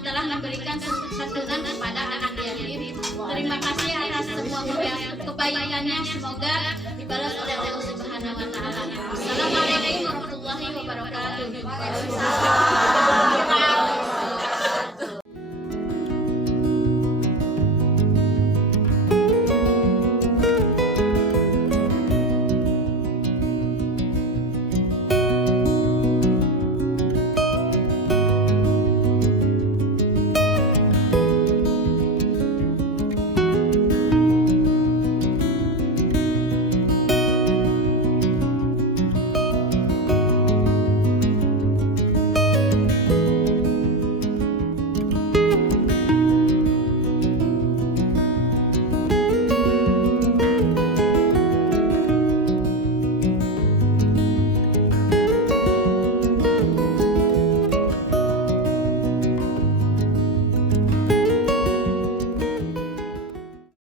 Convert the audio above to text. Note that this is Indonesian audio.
yang telah memberikan santunan kepada anak yatim. Terima kasih atas semua kebaikannya, semoga dibalas oleh Allah Subhanahu wa taala. Assalamualaikum warahmatullahi wabarakatuh.